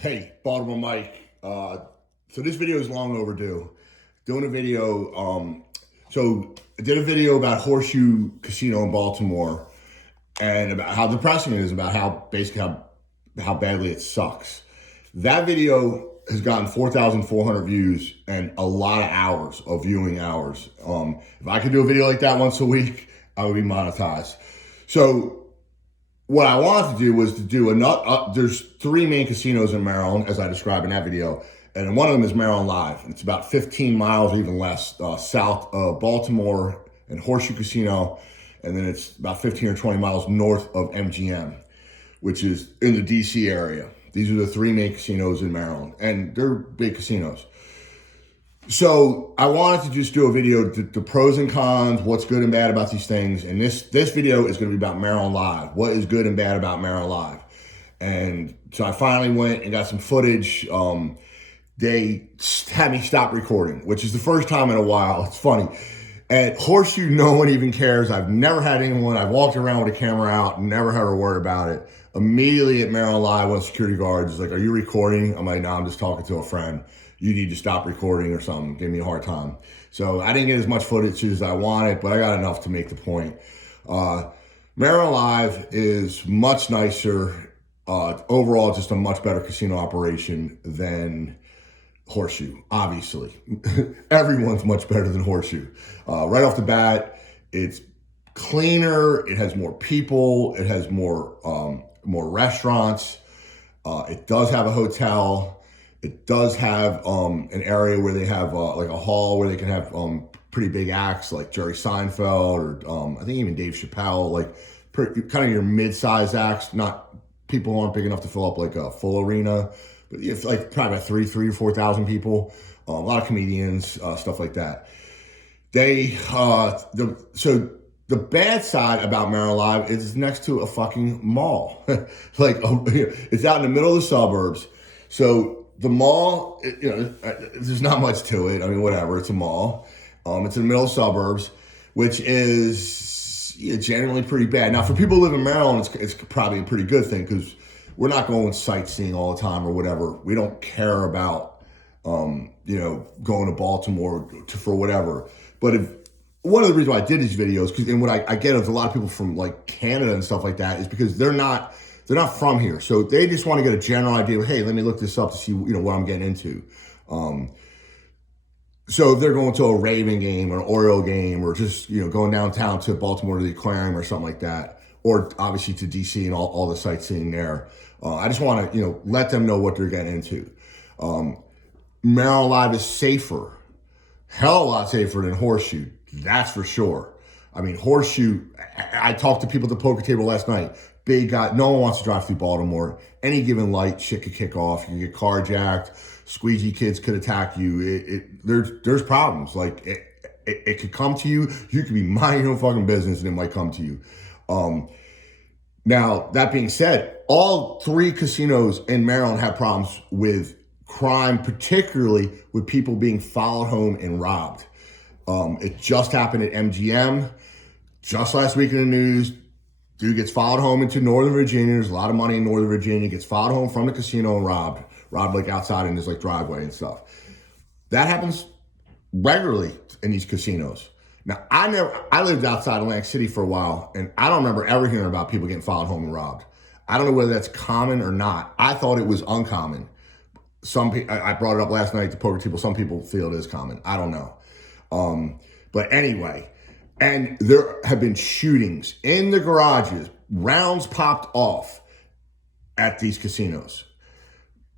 Hey, Baltimore Mike. So this video is long overdue. Doing a video. So I did a video about Horseshoe Casino in Baltimore and about how depressing it is, about how basically how badly it sucks. That video has gotten 4,400 views and a lot of hours of viewing hours. If I could do a video like that once a week, I would be monetized. So what I wanted to do was to do another, there's three main casinos in Maryland, as I described in that video, and one of them is Maryland Live. It's about 15 miles or even less south of Baltimore and Horseshoe Casino, and then it's about 15 or 20 miles north of MGM, which is in the DC area. These are the three main casinos in Maryland, and they're big casinos. So I wanted to just do a video, the pros and cons, what's good and bad about these things. And this video is going to be about Maryland Live. What is good and bad about Maryland Live? And so I finally went and got some footage. They had me stop recording, which is the first time in a while. It's funny. At Horseshoe, no one even cares. I've never had anyone. I've walked around with a camera out, never had a word about it. Immediately at Maryland Live, one of the security guards is like, "Are you recording?" I'm like, "No, I'm just talking to a friend. You need to stop recording or something." Give me a hard time. So I didn't get as much footage as I wanted, but I got enough to make the point. Maryland Live is much nicer. Overall, just a much better casino operation than Horseshoe, obviously. Everyone's much better than Horseshoe. Right off the bat, it's cleaner, it has more people, it has more restaurants. It does have a hotel. It does have an area where they have like a hall where they can have pretty big acts like Jerry Seinfeld or I think even Dave Chappelle, like kind of your mid-sized acts, not people who aren't big enough to fill up like a full arena, but it's like probably about 3 or 4,000 people, a lot of comedians, stuff like that. So the bad side about Maryland Live is it's next to a fucking mall. Like it's out in the middle of the suburbs. So the mall, there's not much to it. I mean, whatever, it's a mall. It's in the middle of suburbs, which is generally pretty bad. Now, for people who live in Maryland, it's probably a pretty good thing because we're not going sightseeing all the time or whatever. We don't care about, going to Baltimore for whatever. But one of the reasons why I did these videos, and what I get of a lot of people from like Canada and stuff like that, is because they're not from here. So they just want to get a general idea of, hey, let me look this up to see, what I'm getting into. So if they're going to a Raven game or an Oriole game or just, going downtown to Baltimore to the aquarium or something like that, or obviously to DC and all the sightseeing there, I just want to, let them know what they're getting into. Maryland Live is safer, hell of a lot safer than Horseshoe. That's for sure. I mean, Horseshoe, I talked to people at the poker table last night. Big guy, no one wants to drive through Baltimore. Any given light, shit could kick off. You get carjacked. Squeegee kids could attack you. There's problems. Like it could come to you. You could be minding your own fucking business, and it might come to you. Now that being said, all three casinos in Maryland have problems with crime, particularly with people being followed home and robbed. It just happened at MGM. Just last week in the news, dude gets followed home into Northern Virginia. There's a lot of money in Northern Virginia. Gets followed home from the casino and robbed like outside in his like driveway and stuff. That happens regularly in these casinos. Now, I lived outside Atlantic City for a while, and I don't remember ever hearing about people getting followed home and robbed. I don't know whether that's common or not. I thought it was uncommon. I brought it up last night at the poker table. Some people feel it is common. I don't know. But anyway, and there have been shootings in the garages, rounds popped off at these casinos.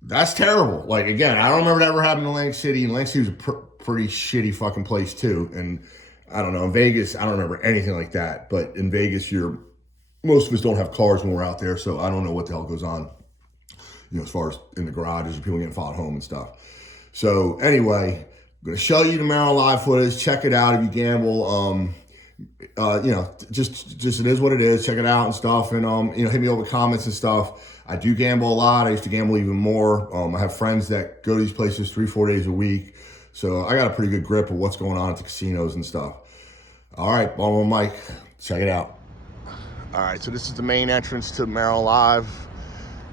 That's terrible. Like, again, I don't remember that ever happened in Atlantic City. And Atlantic City was a pretty shitty fucking place too. And I don't know, in Vegas, I don't remember anything like that. But in Vegas, most of us don't have cars when we're out there. So I don't know what the hell goes on, as far as in the garages or people getting followed home and stuff. So anyway, I'm going to show you the Maryland Live footage. Check it out if you gamble. Just it is what it is. Check it out and stuff. And, hit me up with comments and stuff. I do gamble a lot. I used to gamble even more. I have friends that go to these places 3-4 days a week. So I got a pretty good grip of what's going on at the casinos and stuff. All right, Baltimore Mike, check it out. All right, so this is the main entrance to Maryland Live.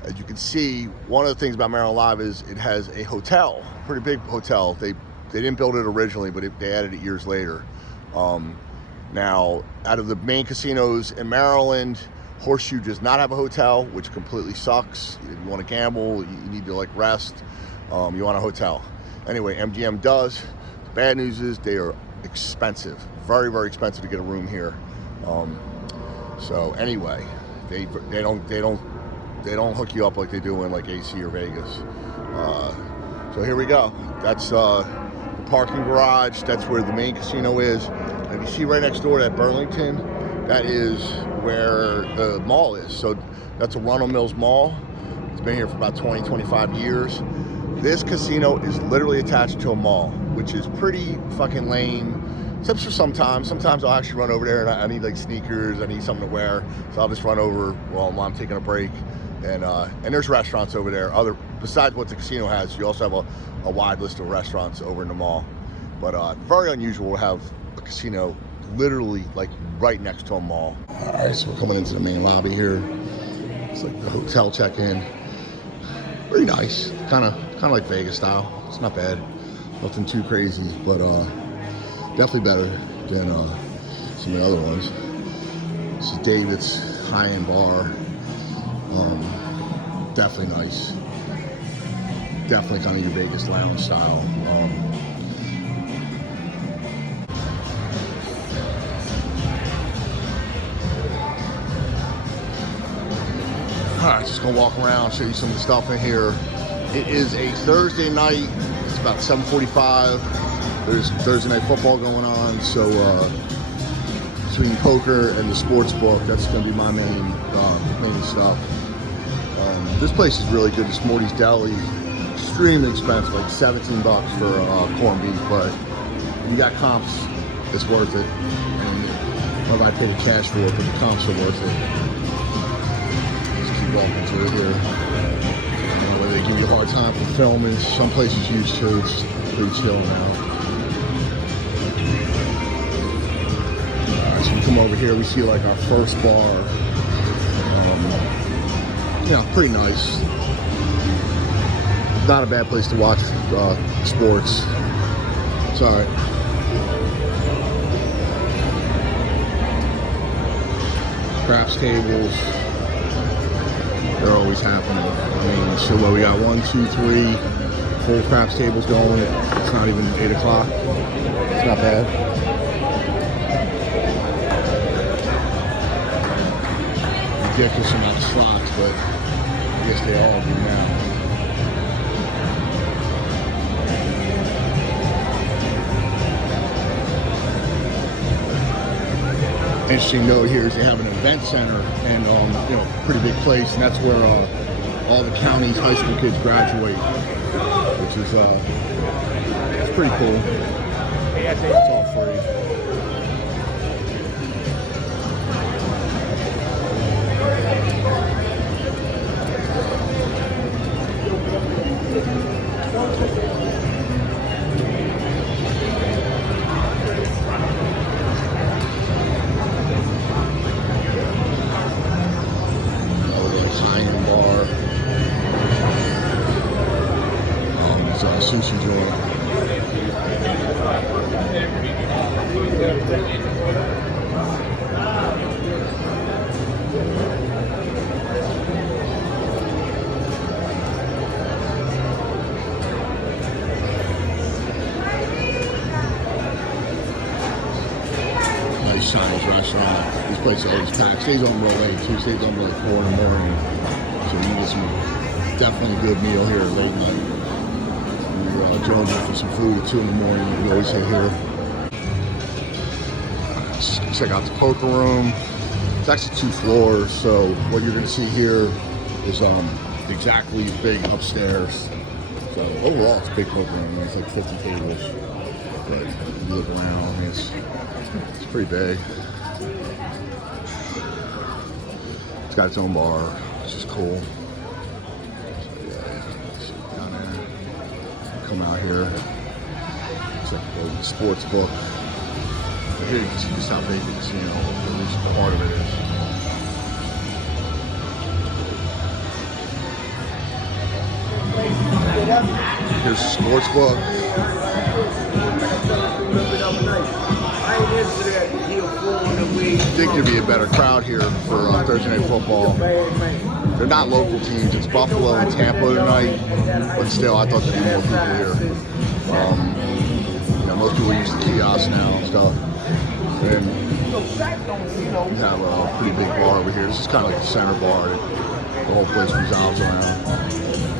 As you can see, one of the things about Maryland Live is it has a hotel, pretty big hotel. They didn't build it originally, but they added it years later. Now, out of the main casinos in Maryland, Horseshoe does not have a hotel, which completely sucks. If you want to gamble, you need to like rest, you want a hotel. Anyway, MGM does. The bad news is they are expensive, very, very expensive to get a room here. So anyway, they don't hook you up like they do in like AC or Vegas. So here we go. That's the parking garage. That's where the main casino is. And you see right next door that Burlington, that is where the mall is. So that's a Ronald Mills Mall. It's been here for about 20, 25 years. This casino is literally attached to a mall, which is pretty fucking lame. Except for sometimes I'll actually run over there and I need like sneakers, I need something to wear. So I'll just run over while I'm taking a break. And there's restaurants over there. Besides what the casino has, you also have a wide list of restaurants over in the mall. But very unusual to have a casino literally like right next to a mall. All right, so we're coming into the main lobby here. It's like the hotel check-in. Pretty nice, kind of like Vegas style. It's not bad, nothing too crazy, but definitely better than some of the other ones. This is David's high-end bar. Definitely nice. Definitely kind of your Vegas lounge style. All right, just gonna walk around, show you some of the stuff in here. It is a Thursday night. It's about 7:45. There's Thursday night football going on, so between poker and the sports book, that's gonna be my main stuff. This place is really good. This Morty's Deli, extremely expensive, like 17 bucks for corned beef, but you got comps, it's worth it. And I don't know if I paid the cash for it, but the comps are worth it. Just keep walking through here. You know, they give you a hard time for filming. Some places used to. It's pretty chill now. Alright, so we come over here, we see like our first bar. Yeah, pretty nice. Not a bad place to watch sports. It's all right. Craps tables. They're always happening. I mean, so what, we got 1, 2, 3, 4 craps tables going. It's not even 8 o'clock. It's not bad. Ridiculous amount of slots, but I guess they all do now. Interesting note here is they have an event center and you know, pretty big place, and that's where all the county's high school kids graduate, which is it's pretty cool. It's all free. Sushi joint. Nice Chinese restaurant. This place is always packed. Stays open real late too. Stays open like 4 in the morning. So you get some definitely good meal here late night. Jonesing for some food at 2 in the morning. We always hit here. Let's check out the poker room. It's actually 2 floors, so what you're going to see here is exactly big upstairs. So overall, it's a big poker room. It's like 50 tables. But if you look around, it's pretty big. It's got its own bar, which is cool. Come out here. It's like a sports book. But here you can see just how big the casino, at least part of it is. Here's the sports book. I think there'd be a better crowd here for Thursday Night Football. They're not local teams. It's Buffalo and Tampa tonight, but still, I thought there'd be more people here. You know, most people use the kiosks now and stuff. And we have a pretty big bar over here. This is kind of like the center bar that the whole place revolves around.